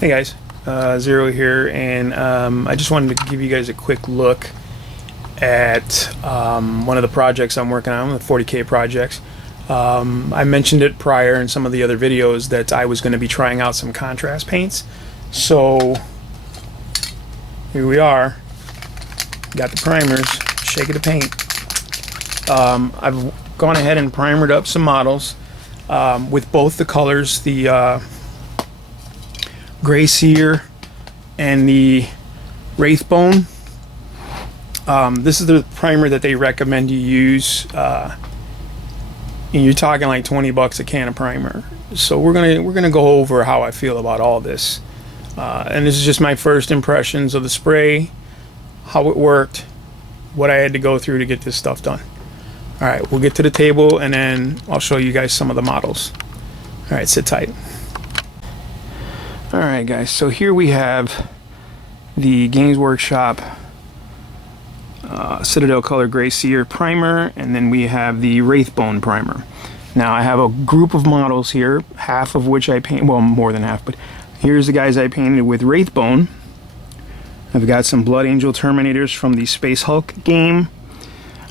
Hey guys, Zero here, and I just wanted to give you guys a quick look at one of the projects I'm working on, the 40K projects. I mentioned it prior in some of the other videos that I was going to be trying out some contrast paints. So here we are, got the primers, shake of the paint. I've gone ahead and primered up some models with both the colors, the Gray Sier and the Wraith Bone. This is the primer that they recommend you use, and you're talking like 20 bucks a can of primer. So we're gonna go over how I feel about all this, and this is just my first impressions of the spray, how it worked, what I had to go through to get this stuff done. All right, we'll get to the table and then I'll show you guys some of the models. All right, sit tight. Alright guys, so here we have the Games Workshop Citadel Color Gray Sier primer, and then we have the Wraith Bone primer. Now I have a group of models here, half of which I paint, well, more than half, but here's the guys I painted with Wraith Bone. I've got some Blood Angel Terminators from the Space Hulk game.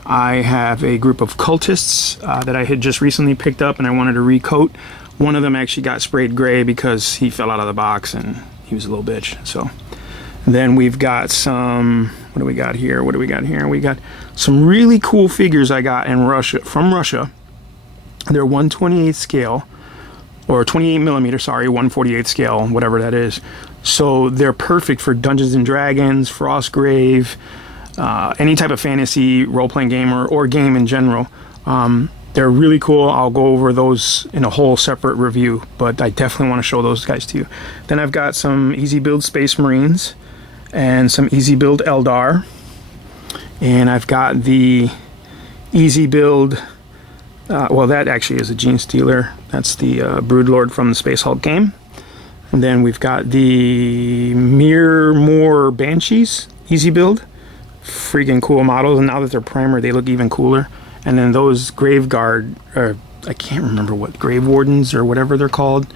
I have a group of cultists that I had just recently picked up and I wanted to recoat. One of them actually got sprayed gray because he fell out of the box and he was a little bitch. So then we've got some, what do we got here? What do we got here? We got some really cool figures I got in Russia, from Russia. They're 1/28 scale, or 28 millimeter, sorry, 1/48 scale, whatever that is. So they're perfect for Dungeons and Dragons, Frostgrave, any type of fantasy role-playing game or game in general. They're really cool. I'll go over those in a whole separate review, but I definitely want to show those guys to you. Then I've got some Easy Build Space Marines and some Easy Build Eldar. And I've got the Easy Build, well, that actually is a Gene Stealer. That's the Broodlord from the Space Hulk game. And then we've got the Mirror Banshees Easy Build. Freaking cool models, and now that they're primer, they look even cooler. And then those Grave Guard, or I can't remember what, Grave Wardens or whatever they're called.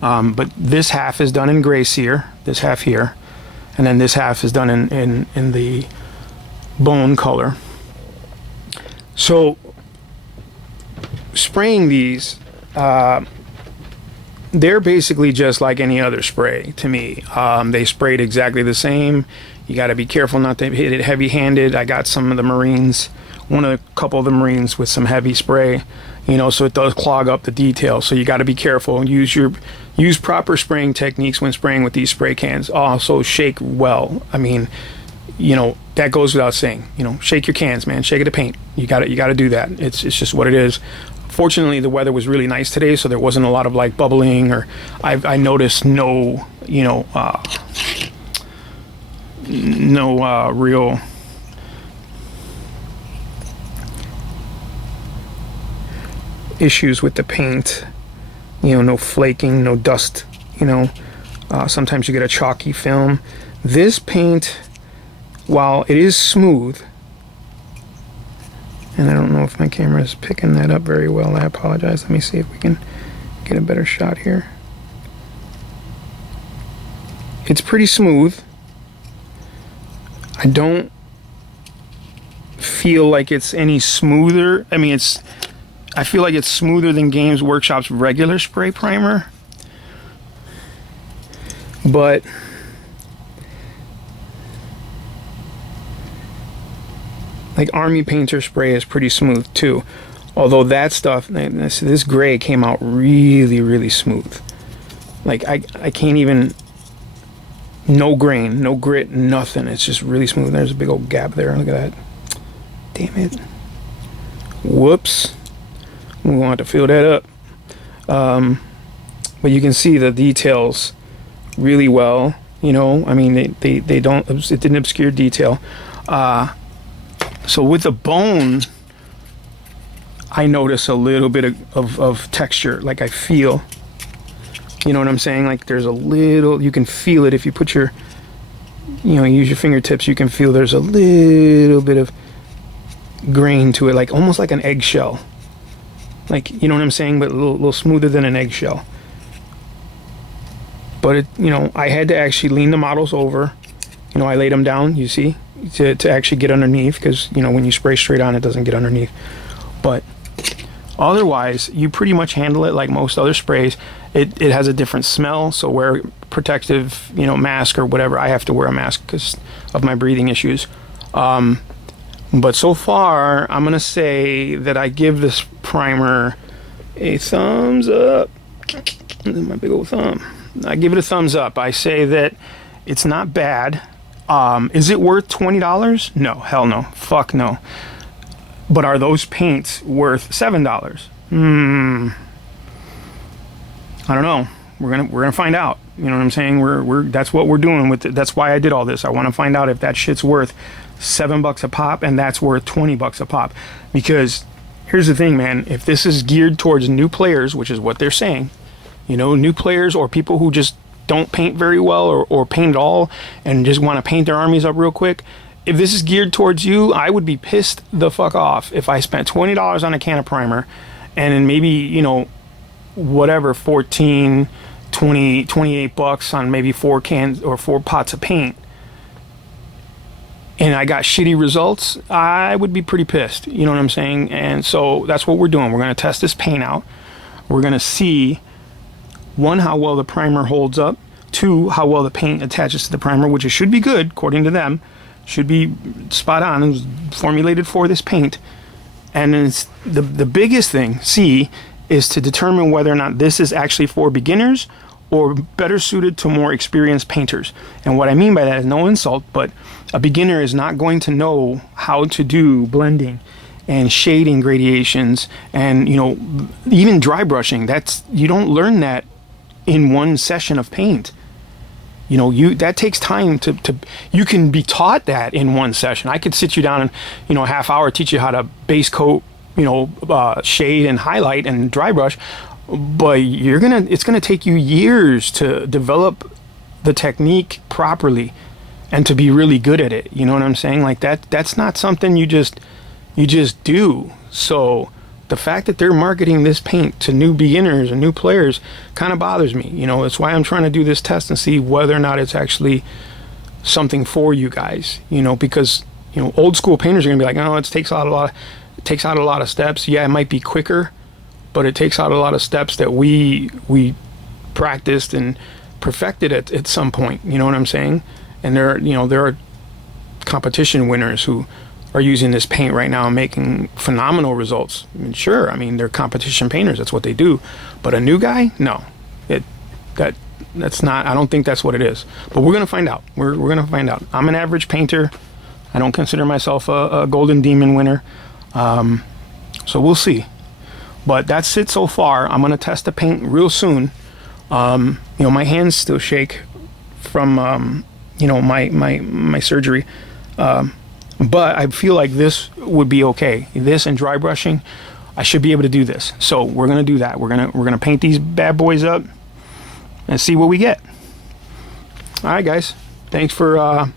But this half is done in Gray Sier, this half here. And then this half is done in the bone color. So spraying these, they're basically just like any other spray to me. They sprayed exactly the same. You got to be careful not to hit it heavy-handed. I got some of the Marines, a couple of the Marines with some heavy spray, you know, so it does clog up the detail. So you got to be careful. Use proper spraying techniques when spraying with these spray cans. Also shake well. I mean, you know, that goes without saying. You know, shake your cans, man. Shake it to paint. You got to do that. It's just what it is. Fortunately, the weather was really nice today, so there wasn't a lot of like bubbling, or I noticed no, you know, real issues with the paint. You know, no flaking, no dust. You know, sometimes you get a chalky film. This paint, while it is smooth, and I don't know if my camera is picking that up very well, I apologize. Let me see if we can get a better shot here. It's pretty smooth. I don't feel like it's any smoother. I mean, I feel like it's smoother than Games Workshop's regular spray primer. But like Army Painter spray is pretty smooth too. Although that stuff, this gray came out really, really smooth. Like I can't even, no grain, no grit, nothing. It's just really smooth. There's a big old gap there. Look at that. Damn it. Whoops. We want to fill that up. But you can see the details really well. You know, I mean, they don't, it didn't obscure detail. So with the bone, I notice a little bit of texture. Like I feel, you know what I'm saying? Like there's a little, you can feel it if you put your, you know, use your fingertips, you can feel there's a little bit of grain to it, like almost like an eggshell. Like, you know what I'm saying? But a little smoother than an eggshell. but it, you know, I had to actually lean the models over. You know, I laid them down, you see, to actually get underneath, because, you know, when you spray straight on, it doesn't get underneath. But otherwise, you pretty much handle it like most other sprays. It has a different smell, so wear protective, you know, mask or whatever. I have to wear a mask because of my breathing issues. But so far, I'm gonna say that I give this primer a thumbs up. My big old thumb. I give it a thumbs up. I say that it's not bad. Is it worth $20? No, hell no. Fuck no. But are those paints worth $7? I don't know. We're gonna find out. You know what I'm saying? That's what we're doing with it. That's why I did all this. I want to find out if that shit's worth $7 a pop and that's worth $20 a pop. Because here's the thing, man. If this is geared towards new players, which is what they're saying, you know, new players or people who just don't paint very well or paint at all and just want to paint their armies up real quick, if this is geared towards you, I would be pissed the fuck off if I spent $20 on a can of primer and then maybe, you know, whatever, 14, 20, 28 bucks on maybe 4 cans or 4 pots of paint, and I got shitty results. I would be pretty pissed, you know what I'm saying? And so that's what we're doing. We're going to test this paint out. We're going to see, one, how well the primer holds up, 2, how well the paint attaches to the primer, which it should be good according to them, should be spot on. It was formulated for this paint. And then it's the biggest thing, C, is to determine whether or not this is actually for beginners or better suited to more experienced painters. And what I mean by that is no insult, but a beginner is not going to know how to do blending and shading gradations and, you know, even dry brushing. You don't learn that in one session of paint. You know, that takes time to you can be taught that in one session. I could sit you down and, you know, a half hour teach you how to base coat, you know, shade and highlight and dry brush, but it's gonna take you years to develop the technique properly and to be really good at it. You know what I'm saying? Like that's not something you just do. So the fact that they're marketing this paint to new beginners and new players kind of bothers me. You know, that's why I'm trying to do this test and see whether or not it's actually something for you guys. You know, because, you know, old school painters are gonna be like, oh, it takes out a lot of steps. Yeah, it might be quicker, but it takes out a lot of steps that we practiced and perfected at some point. You know what I'm saying? And there are competition winners who are using this paint right now and making phenomenal results. I mean, sure, I mean, they're competition painters. That's what they do. But a new guy, no, that's not. I don't think that's what it is. But we're gonna find out. We're gonna find out. I'm an average painter. I don't consider myself a Golden Demon winner. So we'll see. But that's it so far. I'm gonna test the paint real soon. You know, my hands still shake from you know, my surgery. But I feel like this would be okay. This and dry brushing, I should be able to do this. So we're gonna do that. We're gonna paint these bad boys up and see what we get. All right, guys. Thanks for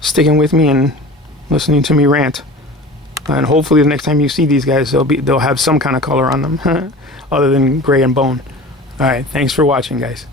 sticking with me and listening to me rant. And hopefully the next time you see these guys, they'll have some kind of color on them other than gray and bone. All right. Thanks for watching, guys.